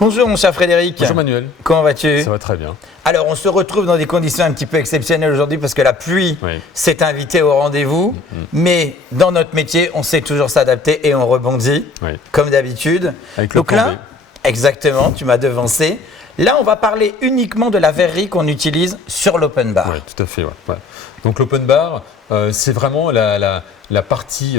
Bonjour mon cher Frédéric. Bonjour Manuel. Comment vas-tu? Ça va très bien. Alors on se retrouve dans des conditions un petit peu exceptionnelles aujourd'hui parce que la pluie s'est invitée au rendez-vous. Mais dans notre métier, on sait toujours s'adapter et on rebondit comme d'habitude. Donc là, exactement, tu m'as devancé. Là, on va parler uniquement de la verrerie qu'on utilise sur l'open bar. Oui, tout à fait. Ouais. Donc l'open bar, c'est vraiment la partie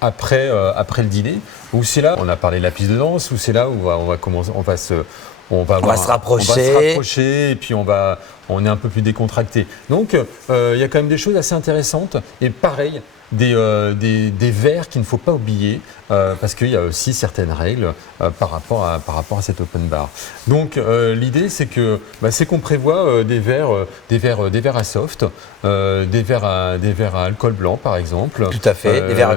après le dîner, où c'est là, on a parlé de la piste de danse, où c'est là où on va commencer, on va se rapprocher et puis on est un peu plus décontracté. Donc il y a quand même des choses assez intéressantes et pareil. Des verres qu'il ne faut pas oublier parce qu'il y a aussi certaines règles par rapport à cet open bar. Donc l'idée c'est qu'on prévoit des verres à soft, des verres à alcool blanc par exemple. Tout à fait, des verres à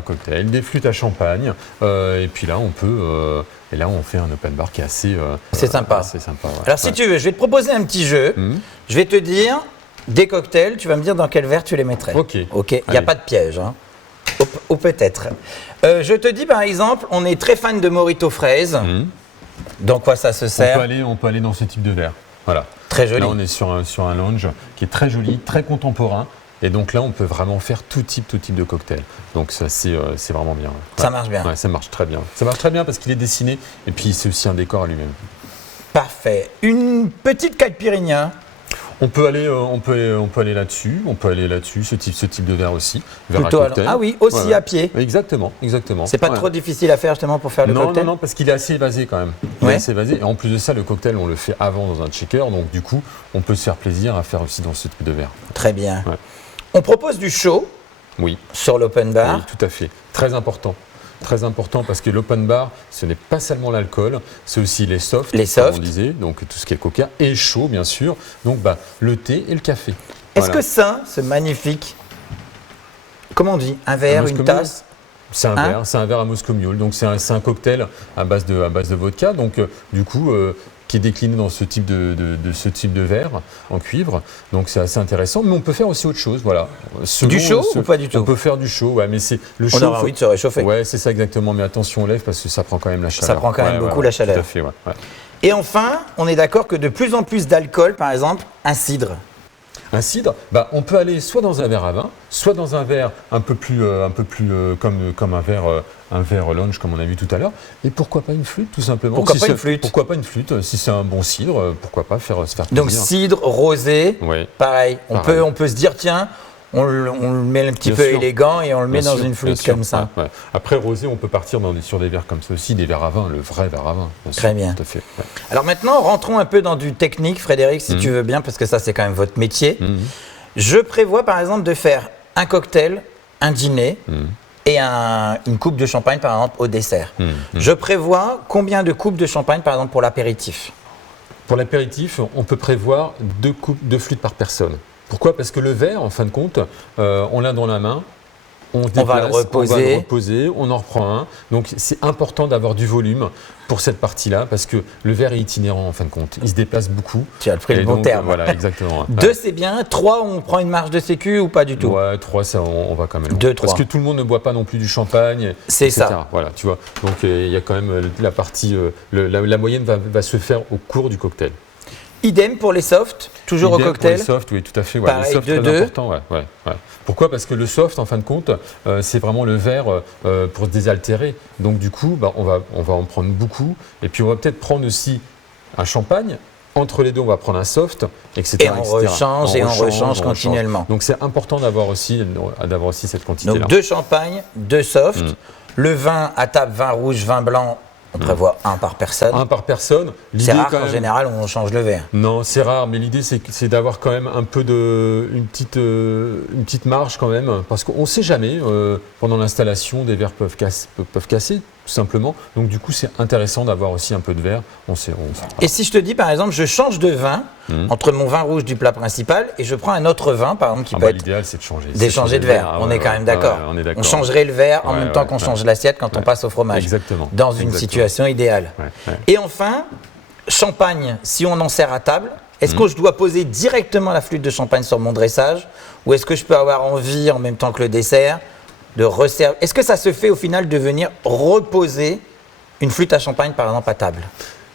cocktail. Des flûtes à champagne et puis là on fait un open bar qui est assez sympa. Ouais. Alors si tu veux, je vais te proposer un petit jeu. Je vais te dire des cocktails, tu vas me dire dans quel verre tu les mettrais. Ok. Il n'y a pas de piège. Hein. Ou peut-être. Je te dis par exemple, on est très fan de mojito fraise. Dans quoi ça se sert? On peut aller dans ce type de verre. Voilà. Très joli. Là, on est sur un lounge qui est très joli, très contemporain. Et donc là, on peut vraiment faire tout type de cocktail. Donc ça, c'est vraiment bien. Ouais. Ça marche bien. Ouais, ça marche très bien. Ça marche très bien parce qu'il est dessiné et puis c'est aussi un décor à lui-même. Parfait. Une petite caipirinha. On peut aller là-dessus. Ce type de verre aussi. Verre à cocktail. Ah oui, aussi à pied. Exactement. C'est pas trop difficile à faire justement pour faire le cocktail? Non, parce qu'il est assez évasé quand même. Il est assez évasé. Et en plus de ça, le cocktail, on le fait avant dans un shaker. Donc du coup, on peut se faire plaisir à faire aussi dans ce type de verre. Très bien. Ouais. On propose du chaud sur l'open bar. Oui, tout à fait. Très important. Très important parce que l'open bar, ce n'est pas seulement l'alcool, c'est aussi les softs, comme on disait, donc tout ce qui est coca, et chaud bien sûr, donc le thé et le café. Est-ce que ça, ce magnifique, comment on dit, un verre, une tasse? C'est un verre à Moscow Mule, donc c'est un cocktail à base de vodka, donc du coup qui est décliné dans ce type de verre en cuivre, donc c'est assez intéressant. Mais on peut faire aussi autre chose, voilà. Du chaud ou pas du tout? On peut faire du chaud, mais c'est le chaud. On aura envie de se réchauffer. Ouais, c'est ça exactement. Mais attention, on lève parce que ça prend quand même la chaleur. Ça prend quand même beaucoup la chaleur. Tout à fait, ouais. Et enfin, on est d'accord que de plus en plus d'alcool, par exemple, un cidre. Un cidre, on peut aller soit dans un verre à vin, soit dans un verre un peu plus comme un verre lounge comme on a vu tout à l'heure. Et pourquoi pas une flûte tout simplement? Pourquoi pas une flûte? Si c'est un bon cidre, pourquoi pas se faire plaisir. Donc cidre, rosé, pareil. On peut se dire tiens, on le met un petit peu élégant et on le met dans une flûte comme ça. Ouais. Après rosé, on peut partir sur des verres comme ça aussi, des verres à vin, le vrai verre à vin. Très bien. Tout à fait. Ouais. Alors maintenant, rentrons un peu dans du technique, Frédéric, si tu veux bien, parce que ça c'est quand même votre métier. Je prévois par exemple de faire un cocktail, un dîner et une coupe de champagne par exemple au dessert. Je prévois combien de coupes de champagne par exemple pour l'apéritif? Pour l'apéritif, on peut prévoir 2 flûtes par personne. Pourquoi? Parce que le verre, en fin de compte, on l'a dans la main, on va le reposer, on en reprend un. Donc c'est important d'avoir du volume pour cette partie-là, parce que le verre est itinérant en fin de compte. Il se déplace beaucoup. Tu as pris le bon terme. Voilà, exactement. 2 c'est bien, 3 on prend une marge de sécu ou pas du tout? Ouais, 3 ça on va quand même. 2, 3. Parce que tout le monde ne boit pas non plus du champagne. C'est etc. ça. Voilà, tu vois. Donc il y a quand même la partie, la moyenne va se faire au cours du cocktail. Idem pour les softs, toujours au cocktail. Pour les softs, oui, tout à fait. Pareil, les softs, très important. Ouais. Pourquoi? Parce que le soft, en fin de compte, c'est vraiment le verre pour se désaltérer. Donc du coup, on va en prendre beaucoup. Et puis on va peut-être prendre aussi un champagne. Entre les deux, on va prendre un soft, etc. Et on rechange continuellement. Donc c'est important d'avoir aussi cette quantité-là. Donc 2 champagnes, 2 softs. Le vin à table, vin rouge, vin blanc. On prévoit 1 par personne. 1 par personne. C'est rare qu'en général on change le verre. Non, c'est rare, mais l'idée c'est d'avoir quand même un peu une petite marge quand même, parce qu'on ne sait jamais, pendant l'installation, des verres peuvent casser, tout simplement. Donc du coup, c'est intéressant d'avoir aussi un peu de verre. Et si je te dis par exemple, je change de vin entre mon vin rouge du plat principal et je prends un autre vin, par exemple, qui peut être... L'idéal, c'est de changer. D'échanger de verre. On est quand même d'accord. On changerait le verre en même temps qu'on change l'assiette quand on passe au fromage. Exactement. Dans une situation idéale. Et enfin, champagne, si on en sert à table, est-ce que je dois poser directement la flûte de champagne sur mon dressage ou est-ce que je peux avoir envie, en même temps que le dessert, de resservir? Est-ce que ça se fait au final de venir reposer Mm. une flûte à champagne, par exemple, à table.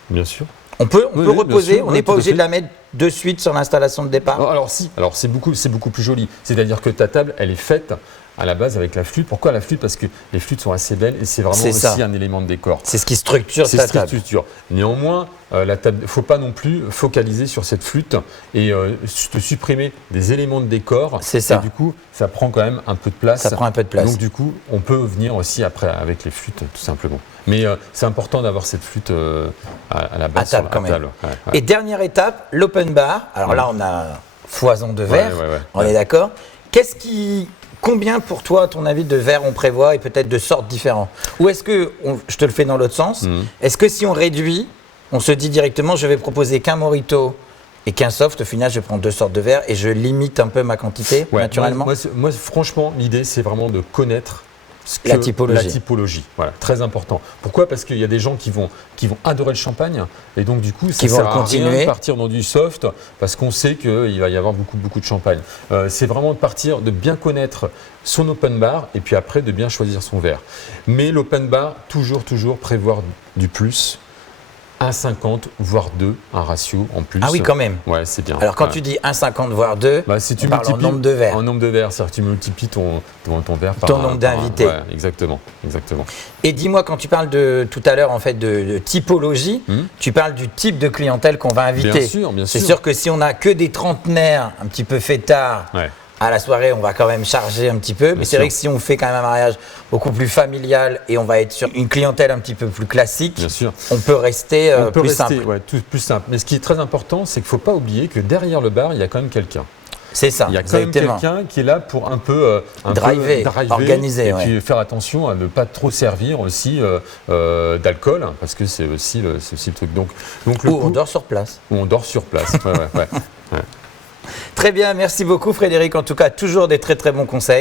Bien sûr. On peut Oui, reposer, bien sûr, on n'est pas tout à obligé fait. de la mettre de suite sur l'installation de départ. Alors si, alors c'est beaucoup plus joli. C'est-à-dire que ta table, elle est faite à la base avec la flûte. Pourquoi la flûte? Parce que les flûtes sont assez belles et c'est vraiment C'est aussi ça. un élément de décor. C'est ce qui structure C'est ta ce qui table. structure. Néanmoins, la table, il ne faut pas non plus focaliser sur cette flûte et te supprimer des éléments de décor. C'est ça. Et du coup, ça prend quand même un peu de place. Ça prend un peu de place. Donc du coup, on peut venir aussi après avec les flûtes, tout simplement. Mais c'est important d'avoir cette flûte à la base. À table, sur quand même. table. Ouais, ouais. Et dernière étape, l'open bar. Alors là, on a foison de verre, ouais. on est d'accord. Combien pour toi, à ton avis, de verres on prévoit et peut-être de sortes différentes? Ou est-ce que, je te le fais dans l'autre sens, est-ce que si on réduit, on se dit directement, je vais proposer qu'un mojito et qu'un soft, au final, je prends 2 sortes de verres et je limite un peu ma quantité, Ouais, naturellement? moi, franchement, l'idée, c'est vraiment de connaître La typologie. La typologie, voilà, très important. Pourquoi? Parce qu'il y a des gens qui vont adorer le champagne et donc du coup, ça Qui vont sert le à rien continuer. de partir dans du soft parce qu'on sait qu'il va y avoir beaucoup de champagne. C'est vraiment de bien connaître son open bar et puis après de bien choisir son verre. Mais l'open bar, toujours prévoir du plus. 1,50 voire 2, un ratio en plus. Ah oui, quand même. Ouais, c'est bien. Alors quand Ouais. tu dis 1,50 voire 2, Si tu on parle en multiplies nombre de verres. En nombre de verres, c'est-à-dire que tu multiplies ton verre par Ton nombre d'invités. Ouais, exactement. Et dis-moi, quand tu parles tout à l'heure en fait de typologie, tu parles du type de clientèle qu'on va inviter. Bien sûr. C'est sûr que si on n'a que des trentenaires un petit peu fêtards, Ouais. à la soirée, on va quand même charger un petit peu. Mais c'est sûr. vrai que si on fait quand même un mariage beaucoup plus familial et on va être sur une clientèle un petit peu plus classique, Bien sûr. on peut rester On peut plus rester simple. plus simple. Mais ce qui est très important, c'est qu'il ne faut pas oublier que derrière le bar, il y a quand même quelqu'un. C'est ça, Il y a quand même exactement. quelqu'un qui est là pour un peu Driver, organiser, et ouais. puis faire attention à ne pas trop servir aussi d'alcool, parce que c'est aussi le truc. Donc le Ou on coup- dort sur place. on dort sur place. Ouais. Très bien, merci beaucoup Frédéric. En tout cas, toujours des très très bons conseils.